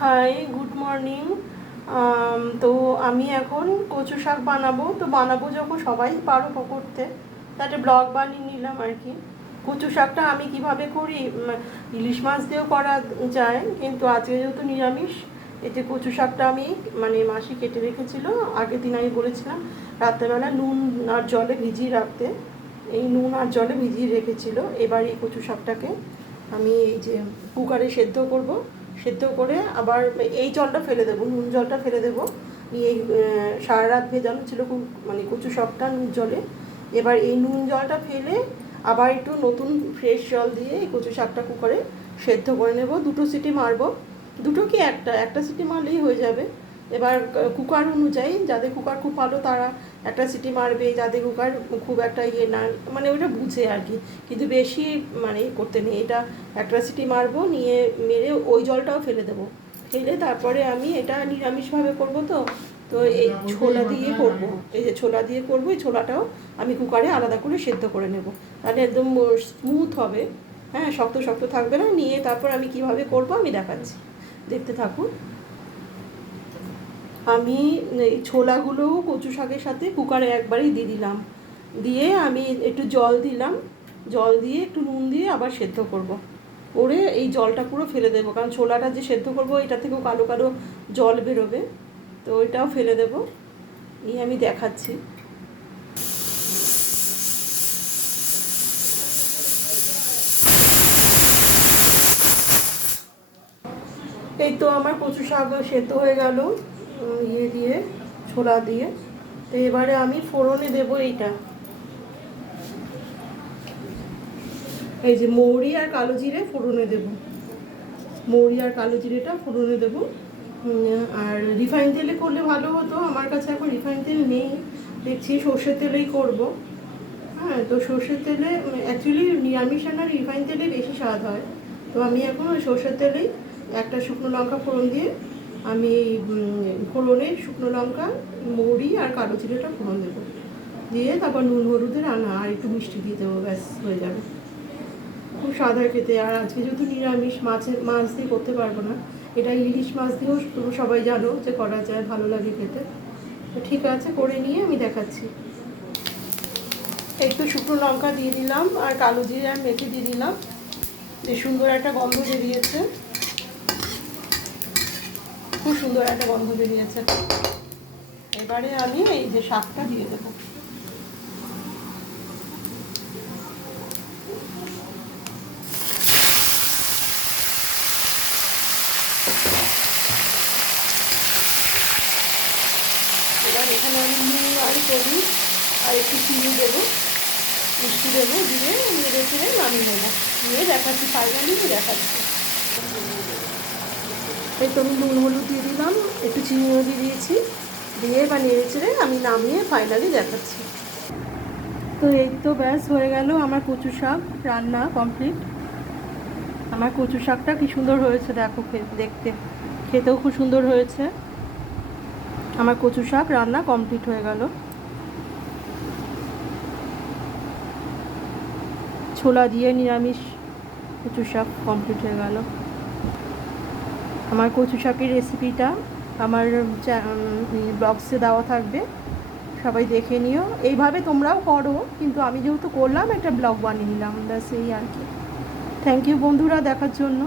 High, good morning. তো আমি এখন কচু শাক বানাবো। তো বানাবো যখন সবাই পারো করতে, তাতে ব্লগ বানিয়ে নিলাম আর কি। কচু শাকটা আমি কিভাবে করি, ইলিশ মাছ দিয়েও করা যায়, কিন্তু আজকে যেহেতু নিরামিষ, এতে কচু শাকটা আমি মাসি কেটে রেখেছিল। আগের দিন আমি বলেছিলাম রাত্রেবেলা নুন আর জলে ভিজিয়ে রাখতে, এই নুন আর জলে ভিজিয়ে রেখেছিল। এবার এই কচু শাকটাকে আমি এই যে কুকারে সেদ্ধ করব। সেদ্ধ করে আবার এই জলটা ফেলে দেবো, নুন জলটা ফেলে দেবো। নিয়ে সারা রাত ভেজানো ছিল কচু শাকটা নুন জলে। এবার এই নুন জলটা ফেলে আবার একটু নতুন ফ্রেশ জল দিয়ে এই কচু শাকটা কুকারে সেদ্ধ করে নেব। দুটো সিটি মারবো, দুটো কি একটা সিটি মারলেই হয়ে যাবে। এবার কুকার অনুযায়ী, যাদের কুকার খুব ভালো তারা একটা সিটি মারবে, যাদের কুকার খুব একটা না, ওইটা বুঝে আর কি। কিন্তু বেশি করতে নেই, এটা একটা সিটি মারবো, নিয়ে মেরে ওই জলটাও ফেলে দেবো। ফেলে তারপরে আমি এটা নিরামিষভাবে করবো। তো এই ছোলা দিয়ে করব, এই যে ছোলা দিয়ে করবো, এই ছোলাটাও আমি কুকারে আলাদা করে সেদ্ধ করে নেব, তাহলে একদম স্মুথ হবে। হ্যাঁ, শক্ত শক্ত থাকবে না। নিয়ে তারপর আমি কিভাবে করব আমি দেখাচ্ছি, দেখতে থাকুন। আমি এই ছোলাগুলোও কচু শাকের সাথে কুকারে একবারেই দিয়ে দিলাম। দিয়ে আমি একটু জল দিলাম, জল দিয়ে একটু নুন দিয়ে আবার সেদ্ধ করব। করে এই জলটা পুরো ফেলে দেবো, কারণ ছোলাটা যে সেদ্ধ করব এটা থেকেও কালো কালো জল বেরোবে, তো ওইটাও ফেলে দেবো। নিয়ে আমি দেখাচ্ছি। এই তো আমার কচু শাক সেদ্ধ হয়ে গেল ইয়ে দিয়ে, ছোলা দিয়ে। তো এবারে আমি ফোড়নে দেবো এইটা, এই যে মৌরি আর কালো জিরে ফোড়নে দেবো। মৌরি আর কালো জিরেটা ফোড়নে দেবো। আর রিফাইন তেলে করলে ভালো হতো, আমার কাছে এখন রিফাইন তেল নেই, দেখছি সর্ষের তেলেই করব। হ্যাঁ, তো সর্ষের তেলে অ্যাকচুয়ালি নিরামিষ রান্নার রিফাইন তেলে বেশি স্বাদ হয়। তো আমি এখন ওই সর্ষের তেলেই একটা শুকনো লঙ্কা ফোড়ন দিয়ে, আমি ফোড়নে শুকনো লঙ্কা, মৌরি আর কালো জিরেটা ফোড়ন দেবো। দিয়ে তারপর নুন হলুদের আনা আর একটু মিষ্টি দিয়ে দেবো, ব্যাস হয়ে যাবে। খুব স্বাদ হয় খেতে। আর আজকে যেহেতু নিরামিষ, মাছ দিয়ে করতে পারবো না, এটা ইলিশ মাছ দিয়েও সবাই জানো যে করা যায়, ভালো লাগে খেতে। তো ঠিক আছে, করে নিয়ে আমি দেখাচ্ছি। একটু শুকনো লঙ্কা দিয়ে দিলাম আর কালো জিরে আর মেথি দিয়ে দিলাম, যে সুন্দর একটা গন্ধ বেরিয়েছে, খুব সুন্দর একটা গন্ধ বেরিয়েছে। এবারে আমি এই যে শাকটা দিয়ে দেবো। এবার এখানে আমি নুন আর করি আর একটু চিনি দেবো, মিষ্টি দেবো, দিয়ে নেড়ে চেড়ে নামিয়ে নেবো। নিয়ে দেখাচ্ছি, ফাইনালি দেখাচ্ছি। এই তো আমি নুন হলুদ দিয়ে দিলাম, একটু চিনিও দিয়ে দিয়েছি, দিয়ে এবার নেড়ে চেড়ে আমি নামিয়ে ফাইনালি দেখাচ্ছি। তো এই তো ব্যাস হয়ে গেল, আমার কচু শাক রান্না কমপ্লিট। আমার কচু শাকটা কি সুন্দর হয়েছে দেখো, দেখতে খেতেও খুব সুন্দর হয়েছে। আমার কচু শাক রান্না কমপ্লিট হয়ে গেল। ছোলা দিয়ে নিরামিষ কচু শাক কমপ্লিট হয়ে গেল। আমার কচু শাকের রেসিপিটা আমার ব্লগসে দেওয়া থাকবে, সবাই দেখে নিও। এইভাবে তোমরাও করো, কিন্তু আমি যেহেতু করলাম একটা ব্লগ বানিয়ে নিলাম, ব্যাস এই আর কি। থ্যাংক ইউ বন্ধুরা দেখার জন্য।